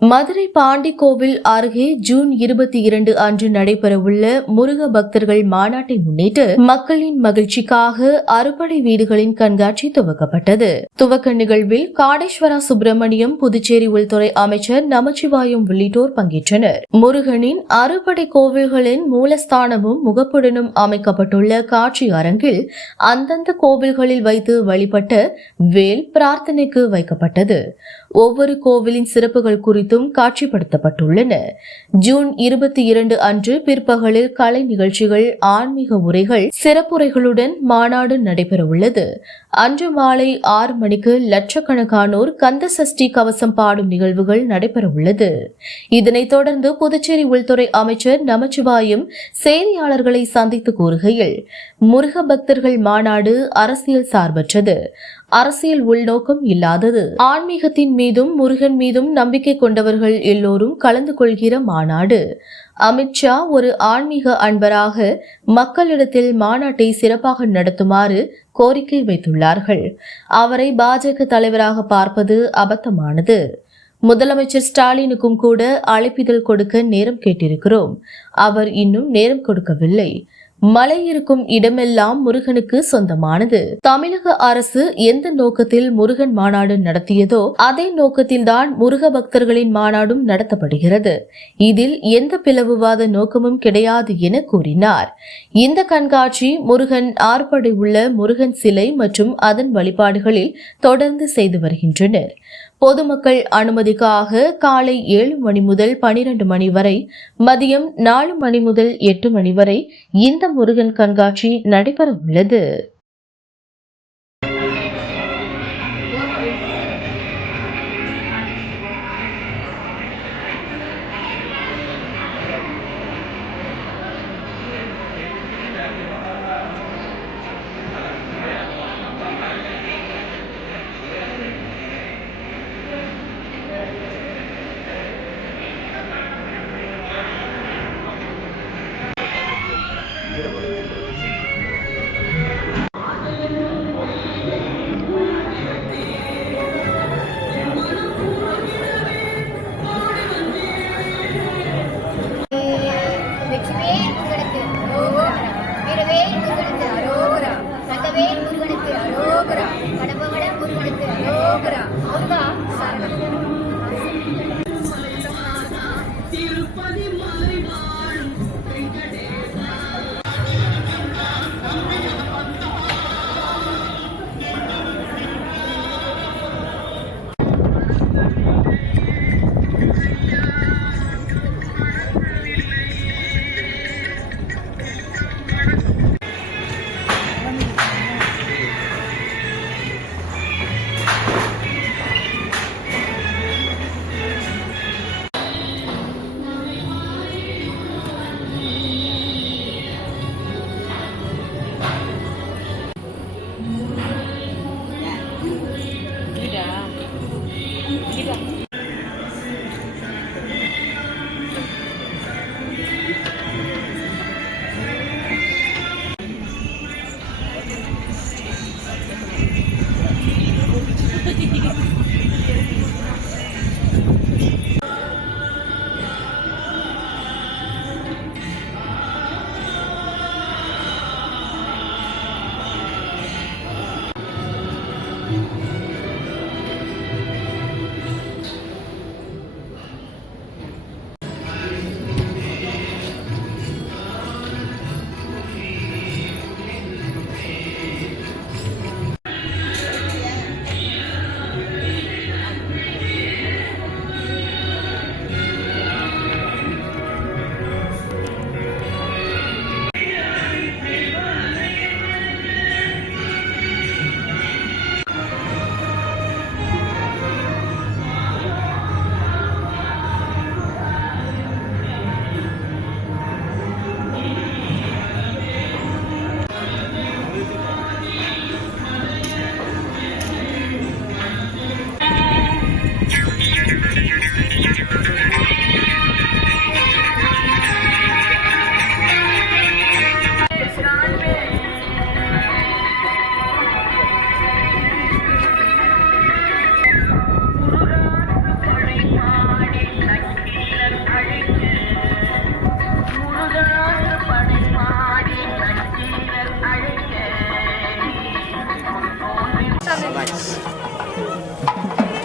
மதுரை பாண்டி கோவில் அருகே ஜூன் 22 அன்று நடைபெறவுள்ள முருக பக்தர்கள் மாநாட்டை முன்னிட்டு மக்களின் மகிழ்ச்சிக்காக அறுபடை வீடுகளின் கண்காட்சி துவக்கப்பட்டது. துவக்க நிகழ்வில் காடேஸ்வரா சுப்பிரமணியம், புதுச்சேரி உள்துறை அமைச்சர் நமச்சிவாயம் உள்ளிட்டோர் பங்கேற்றனர். முருகனின் அறுபடை கோவில்களின் மூலஸ்தானமும் முகப்புடனும் அமைக்கப்பட்டுள்ள காட்சி அரங்கில் அந்தந்த கோவில்களில் வைத்து வழிபட்ட வேல் பிரார்த்தனைக்கு வைக்கப்பட்டது. ஒவ்வொரு கோவிலின் சிறப்புகள் குறித்தும் காட்சிப்படுத்தப்பட்டுள்ளன. ஜூன் 22 அன்று பிற்பகலில் கலை நிகழ்ச்சிகள், ஆன்மீக உரைகள், சிறப்புரைகளுடன் மாநாடு நடைபெறவுள்ளது. அன்று மாலை 6 மணிக்கு லட்சக்கணக்கானோர் கந்த சஷ்டி கவசம் பாடும் நிகழ்வுகள் நடைபெறவுள்ளது. இதனைத் தொடர்ந்து புதுச்சேரி உள்துறை அமைச்சர் நமச்சிவாயம் செய்தியாளர்களை சந்தித்து கூறுகையில், முருக பக்தர்கள் மாநாடு அரசியல் சார்பற்றது, அரசியல் உள்நோக்கம் இல்லாதது. ஆன்மீகத்தின் மீதும் முருகன் மீதும் நம்பிக்கை கொண்டவர்கள் எல்லோரும் கலந்து கொள்கிற மாநாடு. அமித்ஷா ஒரு ஆன்மீக அன்பராக மக்களிடத்தில் மாநாட்டை சிறப்பாக நடத்துமாறு கோரிக்கை வைத்துள்ளார்கள். அவரை பாஜக தலைவராக பார்ப்பது அபத்தமானது. முதலமைச்சர் ஸ்டாலினுக்கும் கூட அழைப்பிதழ் கொடுக்க நேரம் கேட்டிருக்கிறோம். அவர் இன்னும் நேரம் கொடுக்கவில்லை. மலை இருக்கும் இடமெல்லாம் முருகனுக்கு சொந்தமானது. தமிழக அரசு எந்த நோக்கத்தில் முருகன் மாநாடு நடத்தியதோ அதே நோக்கத்தில்தான் முருக பக்தர்களின் மாநாடும் நடத்தப்படுகிறது. இதில் எந்த பிளவுவாத நோக்கமும் கிடையாது என கூறினார். இந்த கண்காட்சி முருகன் ஆறுபடை உள்ள முருகன் சிலை மற்றும் அதன் வழிபாடுகளில் தொடர்ந்து செய்து வருகின்றனர். பொதுமக்கள் அனுமதிக்காக காலை 7 மணி முதல் 12 மணி வரை, மதியம் 4 மணி முதல் 8 மணி வரை இந்த முருகன் கண்காட்சி நடைபெற உள்ளது.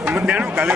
Kemudian kalau